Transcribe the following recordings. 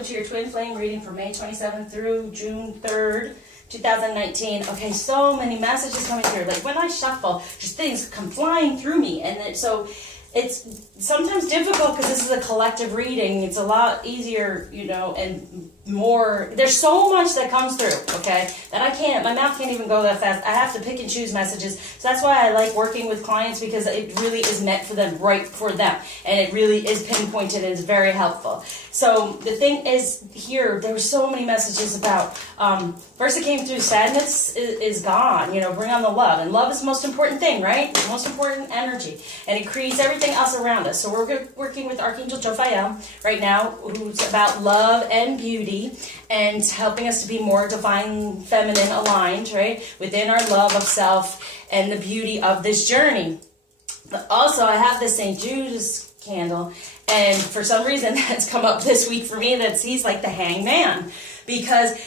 welcome to your Twin Flame reading for May 27th through June 3rd, 2019. Okay, so many messages coming through. Like when I shuffle, just things come flying through me. And so it's sometimes difficult because this is a collective reading. It's a lot easier, you know, and more, there's so much that comes through, okay, that I can't, my mouth can't even go that fast. I have to pick and choose messages. So that's why I like working with clients, because it really is meant for them, right for them. And it really is pinpointed and is very helpful. So the thing is here, there were so many messages about, first it came through, sadness is gone, you know, bring on the love. And love is the most important thing, right? The most important energy. And it creates everything else around us. So we're working with Archangel Jophiel right now, who's about love and beauty, and helping us to be more divine feminine aligned, right, within our love of self and the beauty of this journey. But also I have this St. Judas candle, and for some reason that's come up this week for me, that he's like the hangman, because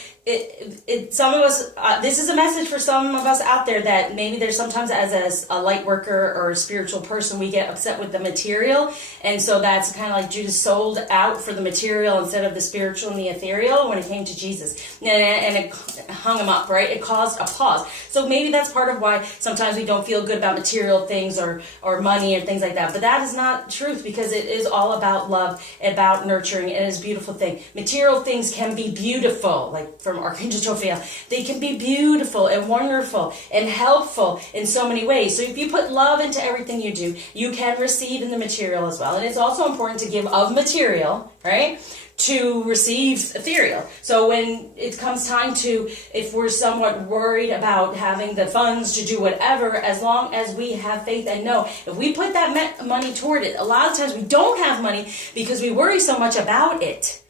some of us, this is a message for some of us out there that maybe there's sometimes as a light worker or a spiritual person, we get upset with the material. And so that's kind of like Judas sold out for the material instead of the spiritual and the ethereal when it came to Jesus. And it hung him up, right? It caused a pause. So maybe that's part of why sometimes we don't feel good about material things or money or things like that. But that is not truth, because it is all about love, about nurturing. It is a beautiful thing. Material things can be beautiful, like from Archangel Jophiel. They can be beautiful and wonderful and helpful in so many ways. So if you put love into everything you do, you can receive in the material as well. And it's also important to give of material, right, to receive ethereal. So when it comes time to, if we're somewhat worried about having the funds to do whatever, as long as we have faith and know, if we put that money toward it, a lot of times we don't have money because we worry so much about it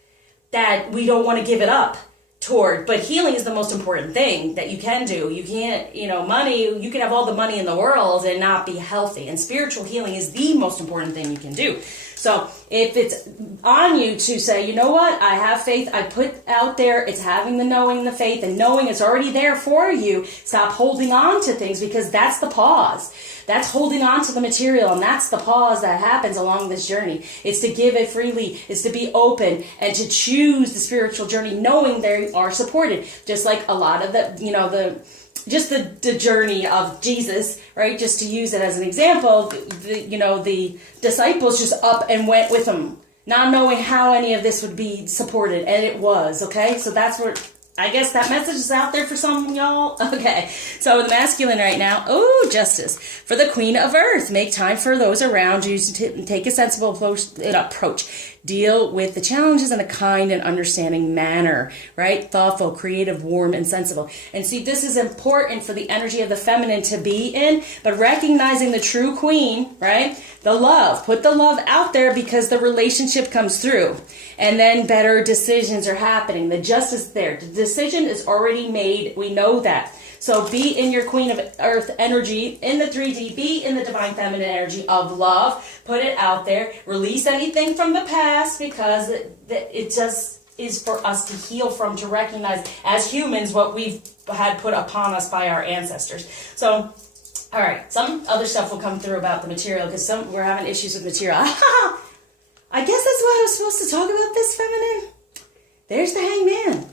that we don't want to give it up toward. But healing is the most important thing that you can do. You can't, you know, money, you can have all the money in the world and not be healthy. And spiritual healing is the most important thing you can do. So if it's on you to say, you know what, I have faith, I put out there, it's having the knowing, the faith, and knowing it's already there for you. Stop holding on to things, because that's the pause. That's holding on to the material, and that's the pause that happens along this journey. It's to give it freely. It's to be open and to choose the spiritual journey, knowing they are supported. Just like a lot of the, you know, the journey of Jesus, right? Just to use it as an example, the disciples just up and went with him, not knowing how any of this would be supported, and it was, okay? So that's where, I guess that message is out there for some of y'all. Okay, so the masculine right now, justice. For the Queen of Earth, make time for those around you to take a sensible approach. Deal with the challenges in a kind and understanding manner, right? Thoughtful, creative, warm, and sensible. And see, this is important for the energy of the feminine to be in, but recognizing the true queen, right? The love. Put the love out there, because the relationship comes through. And then better decisions are happening. The justice there. The decision is already made. We know that. So be in your Queen of Earth energy, in the 3D, be in the divine feminine energy of love. Put it out there. Release anything from the past, because it just is for us to heal from, to recognize as humans what we've had put upon us by our ancestors. So, all right, some other stuff will come through about the material, because we're having issues with material. I guess that's why I was supposed to talk about this, feminine. There's the hangman.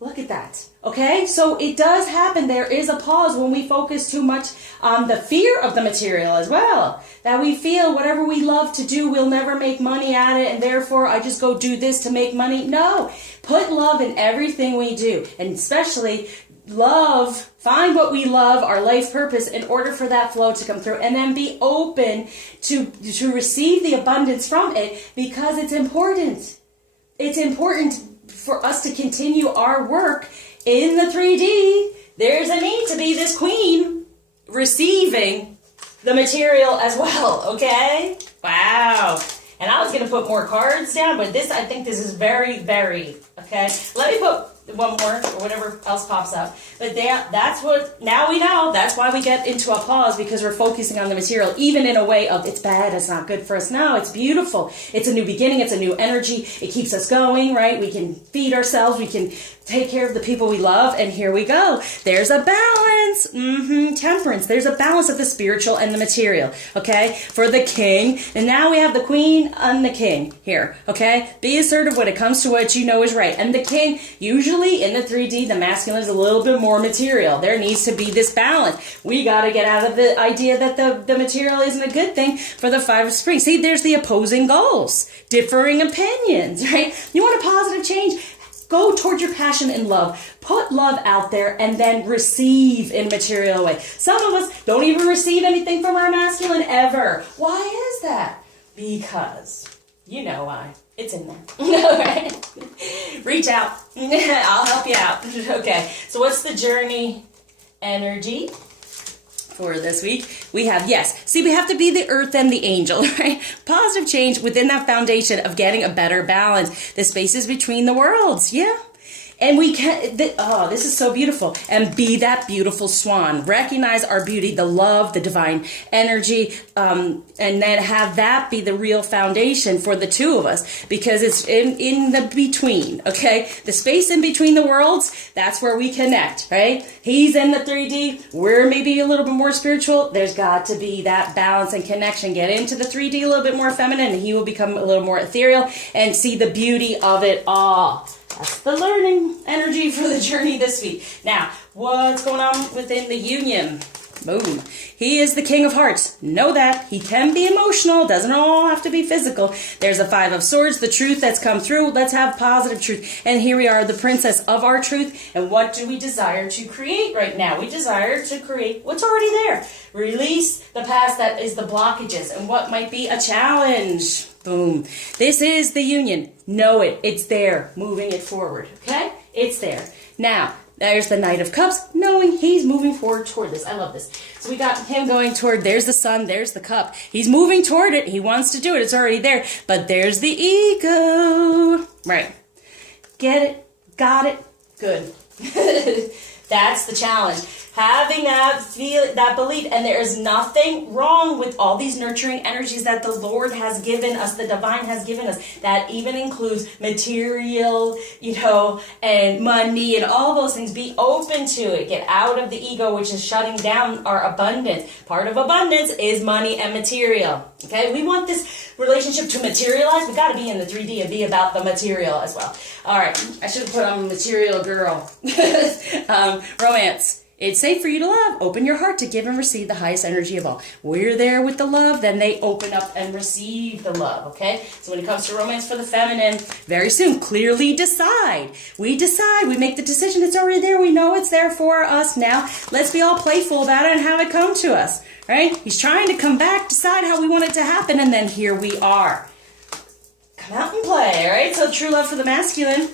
Look at that. Okay, so it does happen. There is a pause when we focus too much on the fear of the material as well. That we feel whatever we love to do, we'll never make money at it, and therefore I just go do this to make money. No, put love in everything we do, and especially love, find what we love, our life purpose, in order for that flow to come through, and then be open to receive the abundance from it, because it's important. It's important for us to continue our work in the 3D. There's a need to be this queen receiving the material as well, okay? Wow. And I was going to put more cards down, but I think this is very, very, okay? Let me put one more, or whatever else pops up. But that's what, now we know, that's why we get into a pause, because we're focusing on the material, even in a way of, it's bad, it's not good for us. No, it's beautiful. It's a new beginning, it's a new energy. It keeps us going, right? We can feed ourselves, we can take care of the people we love, and here we go. There's a balance. Temperance. There's a balance of the spiritual and the material, okay? For the king, and now we have the queen and the king here, okay? Be assertive when it comes to what you know is right. And the king, usually in the 3D, the masculine is a little bit more material. There needs to be this balance. We got to get out of the idea that the material isn't a good thing for the 5 of Springs. See, there's the opposing goals, differing opinions, right? You want a positive change? Go toward your passion and love. Put love out there and then receive in material way. Some of us don't even receive anything from our masculine ever. Why is that? Because you know why. It's in there. Right? Reach out. I'll help you out. Okay. So what's the journey energy for this week? We have, yes. See, we have to be the earth and the angel, right? Positive change within that foundation of getting a better balance. The spaces between the worlds. Yeah. And we can, this is so beautiful. And be that beautiful swan. Recognize our beauty, the love, the divine energy, and then have that be the real foundation for the two of us. Because it's in the between, okay? The space in between the worlds, that's where we connect, right? He's in the 3D. We're maybe a little bit more spiritual. There's got to be that balance and connection. Get into the 3D a little bit more feminine, and he will become a little more ethereal and see the beauty of it all. That's the learning energy for the journey this week. Now, what's going on within the union? Boom. He is the King of Hearts. Know that. He can be emotional. Doesn't all have to be physical. There's a 5 of Swords, the truth that's come through. Let's have positive truth. And here we are, the princess of our truth. And what do we desire to create right now? We desire to create what's already there. Release the past that is the blockages and what might be a challenge. Boom. This is the union. Know it. It's there. Moving it forward. Okay? It's there. Now, there's the Knight of Cups, knowing he's moving forward toward this. I love this. So we got him going toward, there's the sun, there's the cup. He's moving toward it. He wants to do it. It's already there. But there's the ego. Right. Get it. Got it. Good. That's the challenge. Having that belief, and there is nothing wrong with all these nurturing energies that the Lord has given us, the divine has given us. That even includes material, and money and all those things. Be open to it. Get out of the ego, which is shutting down our abundance. Part of abundance is money and material. Okay, we want this relationship to materialize. We got to be in the 3D and be about the material as well. All right, I should have put on material girl. Romance. It's safe for you to love. Open your heart to give and receive the highest energy of all. We're there with the love, then they open up and receive the love, okay? So when it comes to romance for the feminine, very soon, clearly decide. We decide. We make the decision. It's already there. We know it's there for us now. Let's be all playful about it and have it come to us, right? He's trying to come back, decide how we want it to happen, and then here we are. Come out and play, right? So true love for the masculine.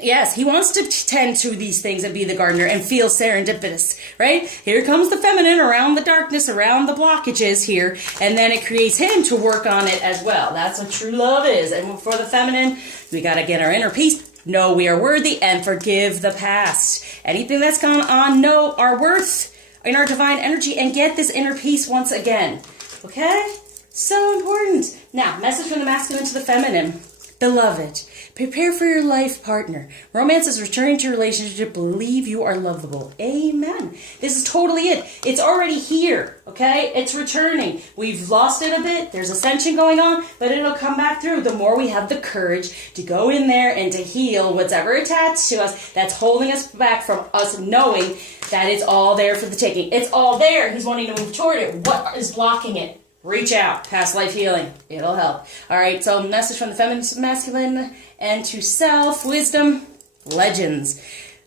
Yes, he wants to tend to these things and be the gardener and feel serendipitous, right? Here comes the feminine around the darkness, around the blockages here, and then it creates him to work on it as well. That's what true love is. And for the feminine, we got to get our inner peace, know we are worthy, and forgive the past. Anything that's gone on, know our worth in our divine energy, and get this inner peace once again. Okay? So important. Now, message from the masculine to the feminine. Beloved, prepare for your life partner. Romance is returning to your relationship. Believe you are lovable. Amen. This is totally it. It's already here, okay? It's returning. We've lost it a bit. There's ascension going on, but it'll come back through. The more we have the courage to go in there and to heal whatever attached to us that's holding us back from us knowing that it's all there for the taking. It's all there. He's wanting to move toward it. What is blocking it? Reach out, past life healing. It'll help. All right, so message from the feminine to masculine and to self, wisdom, legends.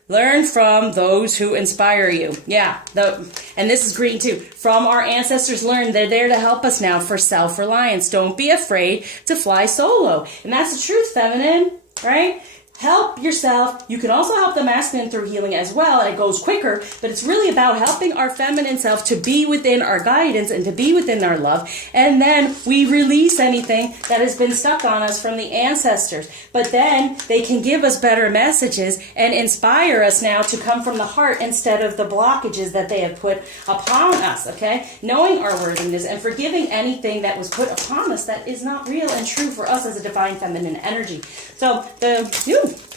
Learn from those who inspire you. Yeah, and this is green too. From our ancestors, learn. They're there to help us now for self-reliance. Don't be afraid to fly solo. And that's the truth, feminine, right? Help yourself. You can also help the masculine through healing as well. It goes quicker, but it's really about helping our feminine self to be within our guidance and to be within our love. And then we release anything that has been stuck on us from the ancestors. But then they can give us better messages and inspire us now to come from the heart instead of the blockages that they have put upon us, okay? Knowing our worthiness and forgiving anything that was put upon us that is not real and true for us as a divine feminine energy. So the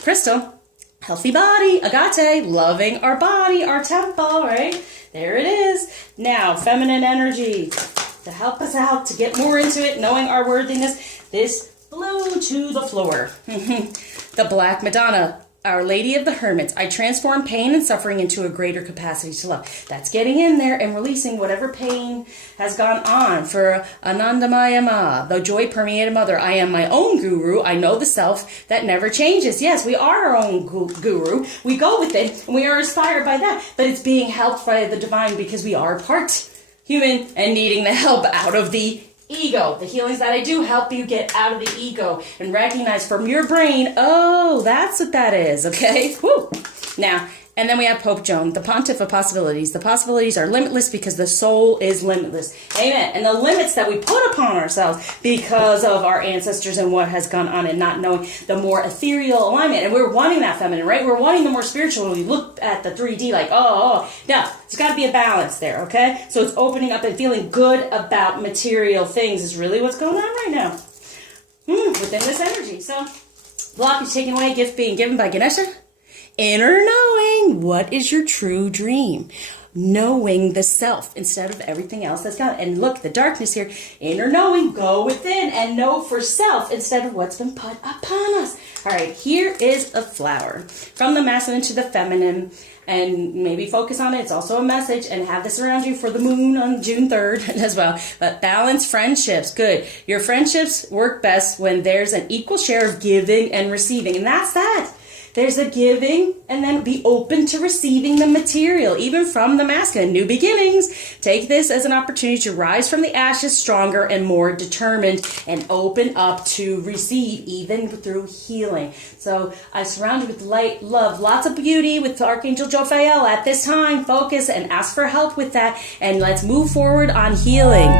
crystal Healthy body, agate, loving our body, our temple, right? There it is. Now, feminine energy to help us out, to get more into it, knowing our worthiness. This blue to the floor. The Black Madonna, Our Lady of the Hermits. I transform pain and suffering into a greater capacity to love. That's getting in there and releasing whatever pain has gone on. For Anandamaya Ma, the joy permeated mother. I am my own guru. I know the self that never changes. Yes, we are our own guru. We go with it and we are inspired by that. But it's being helped by the divine because we are part human and needing the help out of the ego. The healings that I do help you get out of the ego and recognize from your brain, oh, that's what that is, okay? Woo! Now, and then we have Pope Joan, the Pontiff of Possibilities. The possibilities are limitless because the soul is limitless. Amen. And the limits that we put upon ourselves because of our ancestors and what has gone on and not knowing the more ethereal alignment. And we're wanting that feminine, right? We're wanting the more spiritual. When we look at the 3D like, oh. Now, there's got to be a balance there, okay? So it's opening up and feeling good about material things is really what's going on right now within this energy. So, blockage taken away, gift being given by Ganesha. Inner knowing. What is your true dream? Knowing the self instead of everything else that's gone. And look, the darkness here. Inner knowing. Go within and know for self instead of what's been put upon us. All right, here is a flower. From the masculine to the feminine. And maybe focus on it. It's also a message. And have this around you for the moon on June 3rd as well. But balance friendships. Good. Your friendships work best when there's an equal share of giving and receiving. And that's that. There's a giving, and then be open to receiving the material, even from the masculine. New beginnings. Take this as an opportunity to rise from the ashes stronger and more determined and open up to receive, even through healing. So I surround you with light, love, lots of beauty with Archangel Jophael at this time. Focus and ask for help with that, and let's move forward on healing.